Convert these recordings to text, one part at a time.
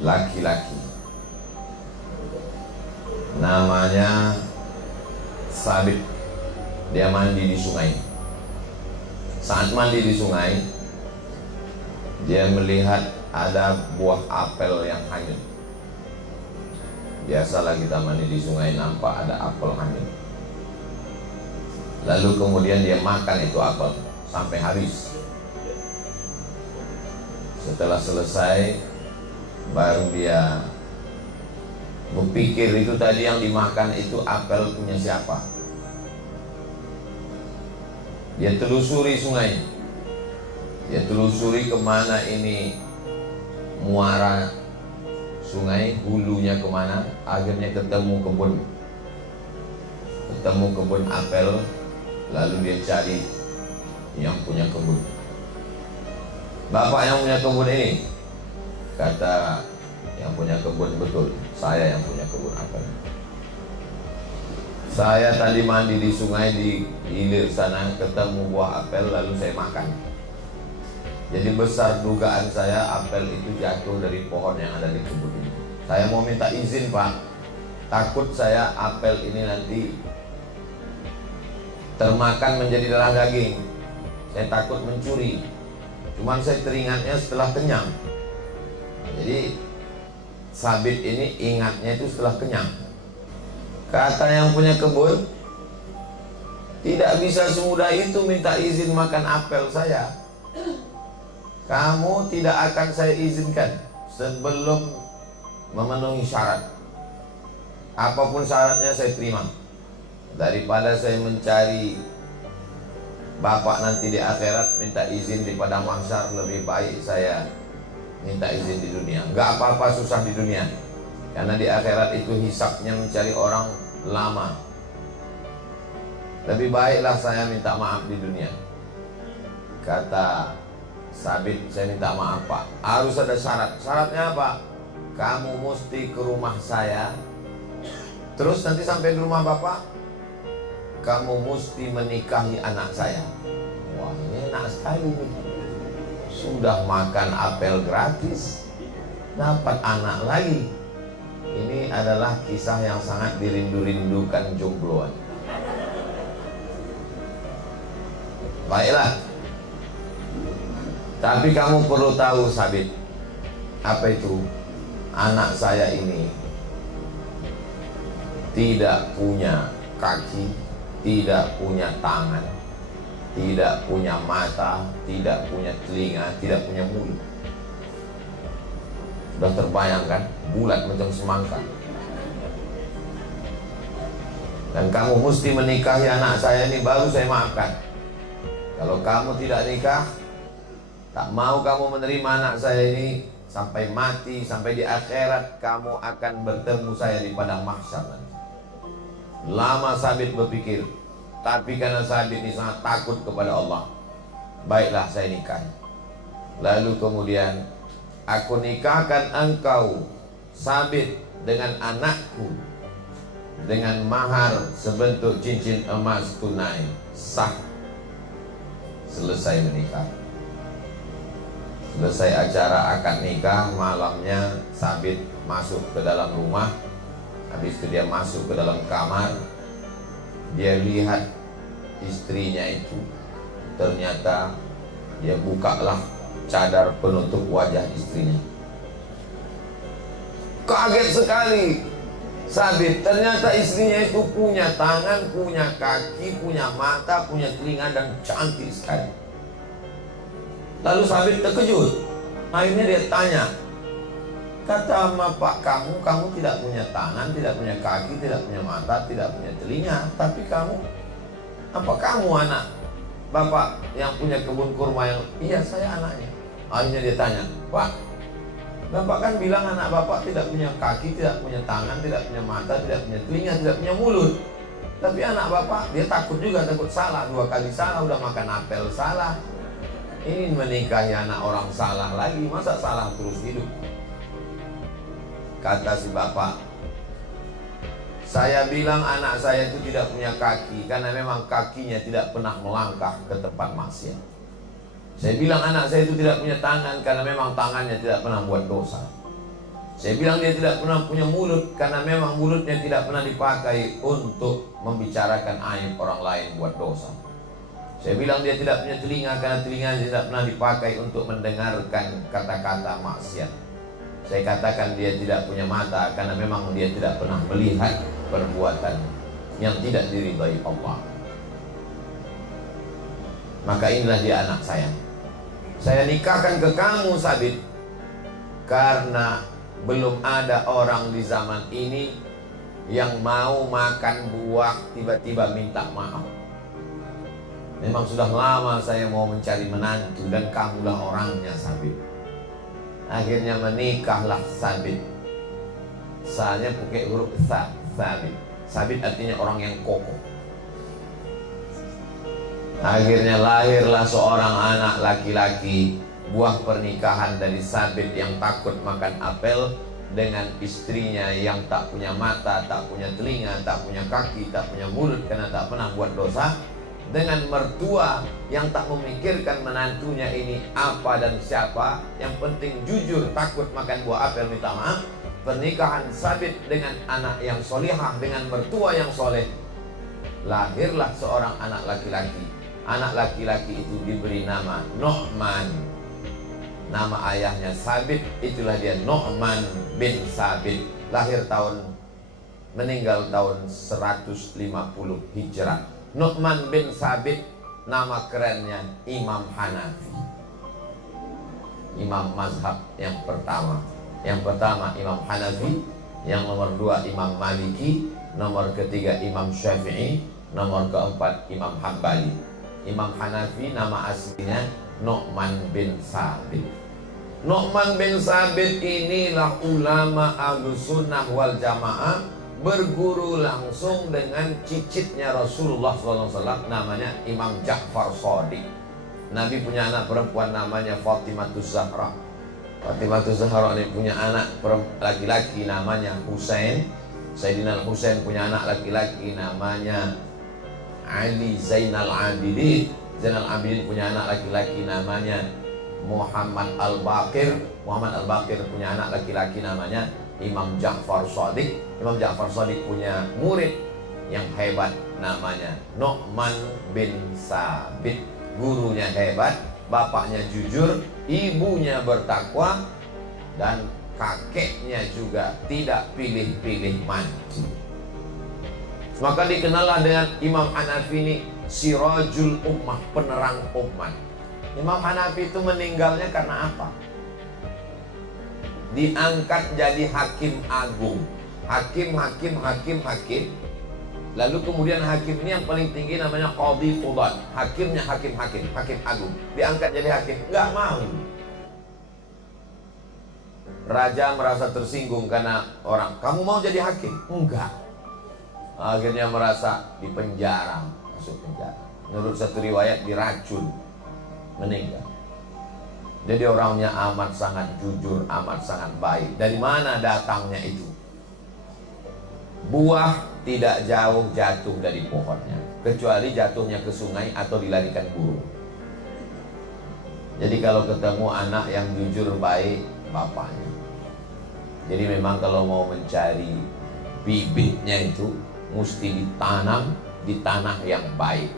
laki-laki, namanya Sabit. Dia mandi di sungai. Saat mandi di sungai, dia melihat ada buah apel yang hanyut. Biasalah kita mandi di sungai, nampak ada apel hanyut. Lalu kemudian dia makan itu apel sampai habis. Setelah selesai, baru dia berpikir itu tadi yang dimakan itu apel punya siapa. Dia telusuri sungai, dia telusuri kemana ini muara sungai, hulunya kemana. Akhirnya ketemu kebun apel. Lalu dia cari yang punya kebun. Bapak yang punya kebun ini, kata yang punya kebun, betul, saya yang punya kebun apel. Saya tadi mandi di sungai di hilir sana, ketemu buah apel, lalu saya makan. Jadi besar dugaan saya apel itu jatuh dari pohon yang ada di kebun ini. Saya mau minta izin, Pak. Takut saya apel ini nanti termakan menjadi darah daging. Saya takut mencuri. Cuman saya teringatnya setelah kenyang. Jadi Sabit ini ingatnya itu setelah kenyang. Kata yang punya kebun, tidak bisa semudah itu minta izin makan apel saya. Kamu tidak akan saya izinkan sebelum memenuhi syarat. Apapun syaratnya saya terima. Daripada saya mencari Bapak nanti di akhirat minta izin di padang mahsyar, lebih baik saya minta izin di dunia. Gak apa-apa susah di dunia, karena di akhirat itu hisabnya mencari orang lama. Lebih baiklah saya minta maaf di dunia. Kata Sabit, saya minta maaf, Pak. Harus ada syarat. Syaratnya apa? Kamu mesti ke rumah saya. Terus nanti sampai di rumah Bapak, kamu mesti menikahi anak saya. Wah, ini enak sekali nih. Sudah makan apel gratis, dapat anak lagi. Ini adalah kisah yang sangat dirindu-rindukan jombloan. Baiklah. Tapi kamu perlu tahu, Sabit, apa itu? Anak saya ini tidak punya kaki, tidak punya tangan, tidak punya mata, tidak punya telinga, tidak punya mulut. Sudah terbayangkan, bulat macam semangka. Dan kamu mesti menikahi anak saya ini, baru saya maafkan. Kalau kamu tidak nikah, tak mau kamu menerima anak saya ini, sampai mati, sampai di akhirat kamu akan bertemu saya di padang mahsyar nanti. Lama Sabit berpikir, tapi karena Sabit ini sangat takut kepada Allah, baiklah saya nikah. Lalu kemudian, aku nikahkan engkau Sabit dengan anakku dengan mahar sebentuk cincin emas tunai. Sah. Selesai menikah. Selesai acara akad nikah, malamnya Sabit masuk ke dalam rumah. Habis itu dia masuk ke dalam kamar. Dia lihat istrinya itu. Ternyata dia bukalah cadar penutup wajah istrinya. Kaget sekali Sabit, ternyata istrinya itu punya tangan, punya kaki, punya mata, punya telinga, dan cantik sekali. Lalu Sabit terkejut. Akhirnya dia tanya, kata bapak kamu tidak punya tangan, tidak punya kaki, tidak punya mata, tidak punya telinga, tapi apa kamu anak bapak yang punya kebun kurma yang... Iya, saya anaknya. Akhirnya dia tanya, Pak, bapak kan bilang anak bapak tidak punya kaki, tidak punya tangan, tidak punya mata, tidak punya telinga, tidak punya mulut. Tapi anak bapak, dia takut juga, takut salah. 2 kali salah, udah makan apel salah. Ini menikahi anak orang salah lagi, masa salah terus hidup? Kata si bapak, saya bilang anak saya itu tidak punya kaki karena memang kakinya tidak pernah melangkah ke tempat maksiat. Saya bilang anak saya itu tidak punya tangan karena memang tangannya tidak pernah buat dosa. Saya bilang dia tidak pernah punya mulut karena memang mulutnya tidak pernah dipakai untuk membicarakan aib orang lain buat dosa. Saya bilang dia tidak punya telinga karena telinganya tidak pernah dipakai untuk mendengarkan kata-kata maksiat. Saya katakan dia tidak punya mata karena memang dia tidak pernah melihat perbuatan yang tidak diridhai Allah. Maka inilah dia anak saya. Saya nikahkan ke kamu, Sabit, karena belum ada orang di zaman ini yang mau makan buah tiba-tiba minta maaf. Memang sudah lama saya mau mencari menantu dan kamulah orangnya, Sabit. Akhirnya menikahlah Sabit. Sa-nya pakai huruf sa, Sabit. Sabit artinya orang yang kokoh. Akhirnya lahirlah seorang anak laki-laki, buah pernikahan dari Sabit yang takut makan apel dengan istrinya yang tak punya mata, tak punya telinga, tak punya kaki, tak punya mulut karena tak pernah buat dosa, dengan mertua yang tak memikirkan menantunya ini apa dan siapa, yang penting jujur, takut makan buah apel minta maaf. Pernikahan Sabit dengan anak yang solihah, dengan mertua yang soleh, lahirlah seorang anak laki-laki. Anak laki-laki itu diberi nama Nu'man. Nama ayahnya Sabit, itulah dia Nu'man bin Sabit. Meninggal tahun 150 Hijrah. Nu'man bin Sabit, nama kerennya Imam Hanafi, imam mazhab yang pertama. Yang pertama Imam Hanafi, yang nomor dua Imam Maliki, nomor ketiga Imam Syafi'i, nomor keempat Imam Hambali. Imam Hanafi nama aslinya Nu'man bin Sabit. Nu'man bin Sabit inilah ulama Ahlus Sunnah wal Jamaah, berguru langsung dengan cicitnya Rasulullah SAW, namanya Imam Ja'far Shadiq. Nabi punya anak perempuan namanya Fatimatus Zahra. Fatimatus Zahra ini punya anak laki-laki namanya Husain. Sayyidina Husain punya anak laki-laki namanya Ali Zainal Abidin. Zainal Abidin punya anak laki-laki namanya Muhammad Al-Baqir. Muhammad Al-Baqir punya anak laki-laki namanya Imam Ja'far Shadiq. Imam Ja'far Shadiq punya murid yang hebat namanya Nu'man bin Sabit. Gurunya hebat, bapaknya jujur, ibunya bertakwa, dan kakeknya juga tidak pilih-pilih maju. Maka dikenallah dengan Imam Hanafi ini Sirajul Ummah, penerang umat. Imam Hanafi itu meninggalnya karena apa? Diangkat jadi hakim agung. Hakim. Lalu kemudian hakim ini yang paling tinggi namanya Qadhi Qudat. Hakimnya hakim agung. Diangkat jadi hakim, nggak mau. Raja merasa tersinggung karena orang, kamu mau jadi hakim? Enggak. Akhirnya merasa dipenjara, masuk penjara. Menurut satu riwayat diracun, meninggal. Jadi orangnya amat sangat jujur, amat sangat baik. Dari mana datangnya itu? Buah tidak jauh jatuh dari pohonnya, kecuali jatuhnya ke sungai atau dilarikan burung. Jadi kalau ketemu anak yang jujur baik, bapaknya. Jadi memang kalau mau mencari bibitnya itu mesti ditanam di tanah yang baik.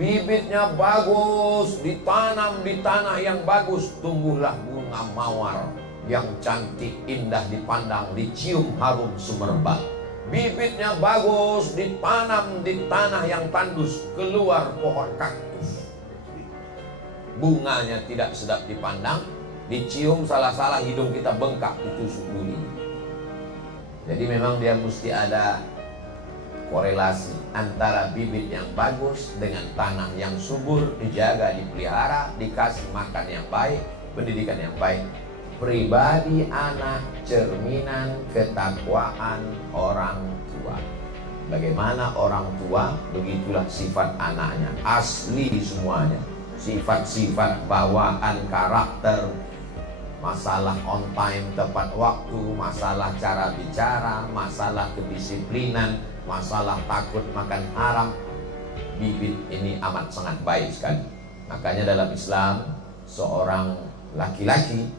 Bibitnya bagus, ditanam di tanah yang bagus, tumbuhlah bunga mawar yang cantik, indah dipandang, dicium harum sumerbak. Bibitnya bagus, ditanam di tanah yang tandus, keluar pohon kaktus. Bunganya tidak sedap dipandang, dicium salah-salah hidung kita bengkak, ditusuk duri. Jadi memang dia mesti ada korelasi antara bibit yang bagus dengan tanah yang subur, dijaga, dipelihara, dikasih makan yang baik, pendidikan yang baik. Pribadi anak cerminan ketakwaan orang tua. Bagaimana orang tua, begitulah sifat anaknya. Asli semuanya. Sifat-sifat bawaan, karakter, masalah on time, tepat waktu, masalah cara bicara, masalah kedisiplinan, masalah takut makan haram. Bibit ini amat sangat baik sekali. Makanya dalam Islam, seorang laki-laki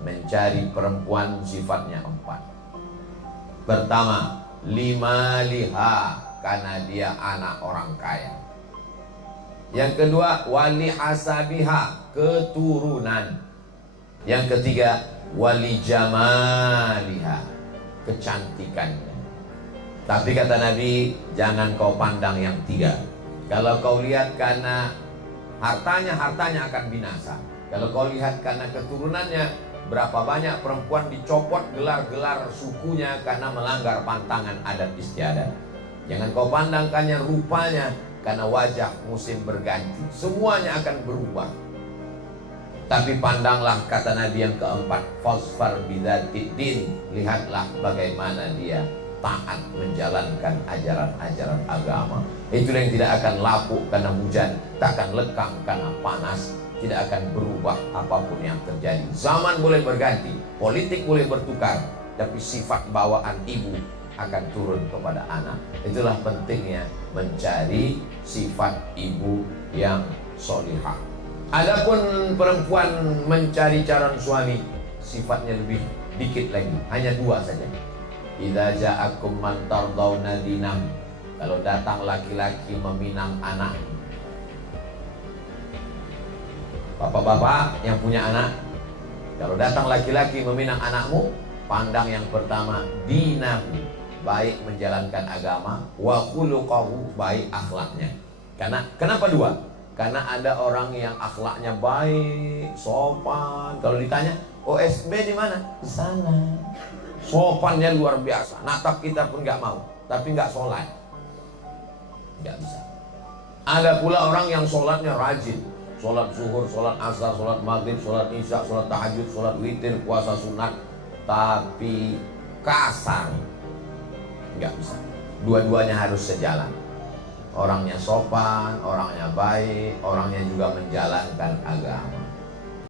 mencari perempuan sifatnya 4. Pertama, lima liha, karena dia anak orang kaya. Yang kedua, wali hasabiha, keturunan. Yang ketiga, wali jamaliha, kecantikannya. Tapi kata Nabi, jangan kau pandang yang 3. Kalau kau lihat karena hartanya, hartanya akan binasa. Kalau kau lihat karena keturunannya, berapa banyak perempuan dicopot gelar-gelar sukunya karena melanggar pantangan adat istiadat. Jangan kau pandangkannya rupanya, karena wajah musim berganti, semuanya akan berubah. Tapi pandanglah, kata Nabi yang keempat, fasfar bidzatid din, lihatlah bagaimana dia taat menjalankan ajaran-ajaran agama. Itulah yang tidak akan lapuk karena hujan, tak akan lekang karena panas, tidak akan berubah apapun yang terjadi. Zaman boleh berganti, politik boleh bertukar, tapi sifat bawaan ibu akan turun kepada anak. Itulah pentingnya mencari sifat ibu yang solihah. Adapun perempuan mencari calon suami, sifatnya lebih dikit lagi, hanya 2 saja. Idza ja'akum man tardawna dinahu, kalau datang laki-laki meminang anak. Bapak-bapak yang punya anak, kalau datang laki-laki meminang anakmu, pandang yang pertama dinahu, baik menjalankan agama, wa khuluquhu, baik akhlaknya. Kenapa 2? Karena ada orang yang akhlaknya baik, sopan. Kalau ditanya, OSB di mana? Di sana. Sopannya luar biasa. Natap kita pun nggak mau, tapi nggak sholat, nggak bisa. Ada pula orang yang sholatnya rajin, sholat zuhur, sholat asar, sholat maghrib, sholat isya, sholat tahajud, sholat witir, puasa sunat, tapi kasar, nggak bisa. Dua-duanya harus sejalan. Orangnya sopan, orangnya baik, orangnya juga menjalankan agama.